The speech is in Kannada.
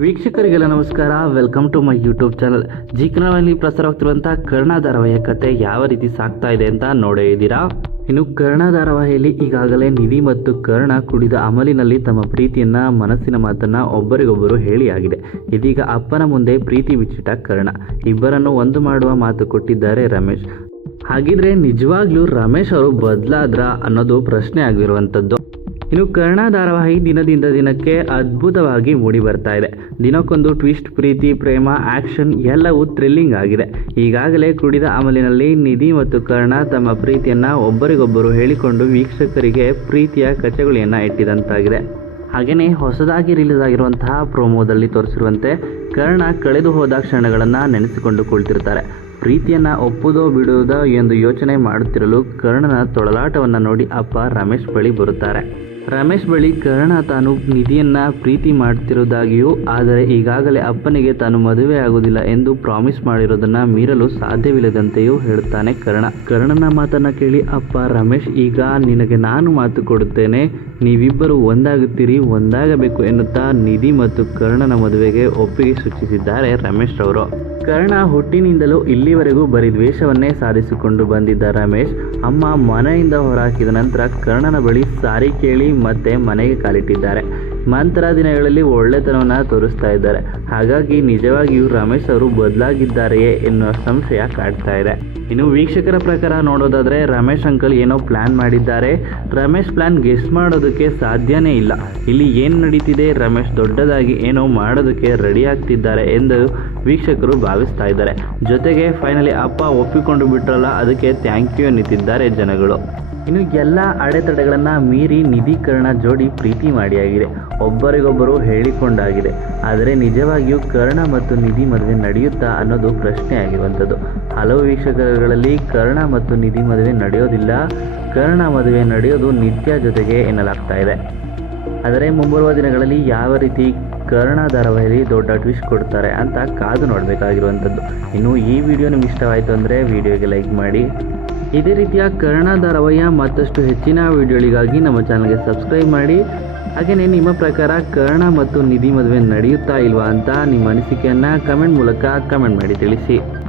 ವೀಕ್ಷಕರಿಗೆಲ್ಲ ನಮಸ್ಕಾರ. Welcome to my YouTube channel Zee ಕನ್ನಡದಲ್ಲಿ ಪ್ರಸಾರವಾಗ್ತಿರುವಂತಹ ಕರ್ಣ ಧಾರಾವಾಹಿಯ ಕತೆ ಯಾವ ರೀತಿ ಸಾಗ್ತಾ ಇದೆ ಅಂತ ನೋಡೇ ಇದ್ದೀರಾ? ಇನ್ನು ಕರ್ಣ ಧಾರಾವಾಹಿಯಲ್ಲಿ ಈಗಾಗಲೇ ನಿಧಿ ಮತ್ತು ಕರ್ಣ ಕುಡಿದ ಅಮಲಿನಲ್ಲಿ ತಮ್ಮ ಪ್ರೀತಿಯನ್ನ, ಮನಸ್ಸಿನ ಮಾತನ್ನ ಒಬ್ಬರಿಗೊಬ್ಬರು ಹೇಳಿಯಾಗಿದೆ ಇದೀಗ ಅಪ್ಪನ ಮುಂದೆ ಪ್ರೀತಿ ಬಿಚ್ಚಿಟ್ಟ ಕರ್ಣ. ಇಬ್ಬರನ್ನು ಒಂದು ಮಾಡುವ ಮಾತು ಕೊಟ್ಟಿದ್ದಾರೆ ರಮೇಶ್. ಹಾಗಿದ್ರೆ ನಿಜವಾಗ್ಲೂ ರಮೇಶ್ ಅವರು ಬದಲಾದ್ರ ಅನ್ನೋದು ಪ್ರಶ್ನೆ ಆಗಿರುವಂಥದ್ದು ಇನ್ನು ಕರ್ಣ ಧಾರಾವಾಹಿ ದಿನದಿಂದ ದಿನಕ್ಕೆ ಅದ್ಭುತವಾಗಿ ಮೂಡಿ ಬರ್ತಾ ಇದೆ. ದಿನಕ್ಕೊಂದು ಟ್ವಿಸ್ಟ್, ಪ್ರೀತಿ, ಪ್ರೇಮ, ಆಕ್ಷನ್ ಎಲ್ಲವೂ ಥ್ರಿಲ್ಲಿಂಗ್ ಆಗಿದೆ. ಈಗಾಗಲೇ ಕುಡಿದ ಅಮಲಿನಲ್ಲಿ ನಿಧಿ ಮತ್ತು ಕರ್ಣ ತಮ್ಮ ಪ್ರೀತಿಯನ್ನ ಒಬ್ಬರಿಗೊಬ್ಬರು ಹೇಳಿಕೊಂಡು ವೀಕ್ಷಕರಿಗೆ ಪ್ರೀತಿಯ ಕಚಗುಳಿಯನ್ನ ಇಟ್ಟಿದಂತಾಗಿದೆ. ಹಾಗೆಯೇ ಹೊಸದಾಗಿ ರಿಲೀಸ್ ಆಗಿರುವಂತಹ ಪ್ರೋಮೋದಲ್ಲಿ ತೋರಿಸಿರುವಂತೆ ಕರ್ಣ ಕಳೆದು ಹೋದ ಕ್ಷಣಗಳನ್ನು ನೆನೆಸಿಕೊಂಡು ಕುಳಿತಿರ್ತಾರೆ. ಪ್ರೀತಿಯನ್ನು ಒಪ್ಪುದೋ ಬಿಡುವುದೋ ಎಂದು ಯೋಚನೆ ಮಾಡುತ್ತಿರಲು ಕರ್ಣನ ತೊಳಲಾಟವನ್ನು ನೋಡಿ ಅಪ್ಪ ರಮೇಶ್ ಬಳಿ ಬರುತ್ತಾರೆ. ರಮೇಶ್ ಬಳಿ ಕರ್ಣ ತಾನು ನಿಧಿಯನ್ನ ಪ್ರೀತಿ ಮಾಡ್ತಿರೋದಾಗಿಯೂ, ಆದರೆ ಈಗಾಗಲೇ ಅಪ್ಪನಿಗೆ ತಾನು ಮದುವೆ ಆಗುವುದಿಲ್ಲ ಎಂದು ಪ್ರಾಮಿಸ್ ಮಾಡಿರೋದನ್ನ ಮೀರಲು ಸಾಧ್ಯವಿಲ್ಲದಂತೆಯೂ ಹೇಳುತ್ತಾನೆ ಕರ್ಣ. ಕರ್ಣನ ಮಾತನ್ನ ಕೇಳಿ, ಅಪ್ಪ ರಮೇಶ್, ಈಗ ನಿನಗೆ ನಾನು ಮಾತು ಕೊಡುತ್ತೇನೆ. ನೀವಿಬ್ಬರು ಒಂದಾಗುತ್ತೀರಿ, ಒಂದಾಗಬೇಕು ಎನ್ನುತ್ತಾ ನಿಧಿ ಮತ್ತು ಕರ್ಣನ ಮದುವೆಗೆ ಒಪ್ಪಿಗೆ ಸೂಚಿಸಿದ್ದಾರೆ ರಮೇಶ್ ರವರು. ಕರ್ಣ ಹುಟ್ಟಿನಿಂದಲೂ ಇಲ್ಲಿವರೆಗೂ ಬರೀ ದ್ವೇಷವನ್ನೇ ಸಾಧಿಸಿಕೊಂಡು ಬಂದಿದ್ದ ರಮೇಶ್, ಅಮ್ಮ ಮನೆಯಿಂದ ಹೊರಹಾಕಿದ ನಂತರ ಕರ್ಣನ ಬಳಿ ಸಾರಿ ಕೇಳಿ ಮತ್ತೆ ಮನೆಗೆ ಕಾಲಿಟ್ಟಿದ್ದಾರೆ. ನಂತರ ದಿನಗಳಲ್ಲಿ ಒಳ್ಳೆತನವನ್ನ ತೋರಿಸ್ತಾ ಇದ್ದಾರೆ. ಹಾಗಾಗಿ ನಿಜವಾಗಿಯೂ ರಮೇಶ್ ಅವರು ಬದಲಾಗಿದ್ದಾರೆಯೇ ಎನ್ನುವ ಸಂಶಯ ಕಾಡ್ತಾ ಇದೆ. ಇನ್ನು ವೀಕ್ಷಕರ ಪ್ರಕಾರ ನೋಡೋದಾದ್ರೆ ರಮೇಶ್ ಅಂಕಲ್ ಏನೋ ಪ್ಲಾನ್ ಮಾಡಿದ್ದಾರೆ. ರಮೇಶ್ ಪ್ಲಾನ್ ಗೆಸ್ಟ್ ಮಾಡೋದಕ್ಕೆ ಸಾಧ್ಯನೇ ಇಲ್ಲ. ಇಲ್ಲಿ ಏನು ನಡೀತಿದೆ, ರಮೇಶ್ ದೊಡ್ಡದಾಗಿ ಏನೋ ಮಾಡೋದಕ್ಕೆ ರೆಡಿ ಆಗ್ತಿದ್ದಾರೆ ಎಂದು ವೀಕ್ಷಕರು ಭಾವಿಸ್ತಾ ಇದ್ದಾರೆ. ಜೊತೆಗೆ ಫೈನಲಿ ಅಪ್ಪ ಒಪ್ಪಿಕೊಂಡು ಬಿಟ್ರಲ್ಲ, ಅದಕ್ಕೆ ಥ್ಯಾಂಕ್ ಯು ಅನ್ನುತ್ತಿದ್ದಾರೆ ಜನಗಳು. ಇನ್ನು ಎಲ್ಲ ಅಡೆತಡೆಗಳನ್ನು ಮೀರಿ ನಿಧೀಕರಣ ಜೋಡಿ ಪ್ರೀತಿ ಮಾಡಿಯಾಗಿದೆ. ಒಬ್ಬರಿಗೊಬ್ಬರು ಹೇಳಿಕೊಂಡಾಗಿದೆ. ಆದರೆ ನಿಜವಾಗಿಯೂ ಕರ್ಣ ಮತ್ತು ನಿಧಿ ಮದುವೆ ನಡೆಯುತ್ತಾ ಅನ್ನೋದು ಪ್ರಶ್ನೆ ಆಗಿರುವಂಥದ್ದು ಹಲವು ವೀಕ್ಷಕಗಳಲ್ಲಿ ಕರ್ಣ ಮತ್ತು ನಿಧಿ ಮದುವೆ ನಡೆಯೋದಿಲ್ಲ. ಕರ್ಣ ಮದುವೆ ನಡೆಯೋದು ನಿತ್ಯ ಜೊತೆಗೆ ಎನ್ನಲಾಗ್ತಾ ಇದೆ. ಆದರೆ ಮುಂಬರುವ ದಿನಗಳಲ್ಲಿ ಯಾವ ರೀತಿ ಕರ್ಣ ಧಾರಾವಾಹಿಯಲ್ಲಿ ದೊಡ್ಡ ಟ್ವಿಸ್ಟ್ ಕೊಡ್ತಾರೆ ಅಂತ ಕಾದು ನೋಡಬೇಕಾಗಿರುವಂಥದ್ದು. ಇನ್ನು ಈ ವಿಡಿಯೋ ನಿಮ್ಗೆ ಇಷ್ಟವಾಯಿತು ಅಂದರೆ ವಿಡಿಯೋಗೆ ಲೈಕ್ ಮಾಡಿ ಇದೇ ರೀತಿಯ ಕರ್ಣ ಧಾರಾವಾಹಿಯ ಮತ್ತಷ್ಟು ಹೆಚ್ಚಿನ ವಿಡಿಯೋಗಳಿಗಾಗಿ ನಮ್ಮ ಚಾನಲ್ಗೆ ಸಬ್ಸ್ಕ್ರೈಬ್ ಮಾಡಿ. ಹಾಗೆಯೇ ನಿಮ್ಮ ಪ್ರಕಾರ ಕರ್ಣ ಮತ್ತು ನಿಧಿ ಮದುವೆ ನಡೆಯುತ್ತಾ ಇಲ್ವಾ ಅಂತ ನಿಮ್ಮ ಅನಿಸಿಕೆಯನ್ನು ಕಮೆಂಟ್ ಮೂಲಕ ಕಮೆಂಟ್ ಮಾಡಿ ತಿಳಿಸಿ.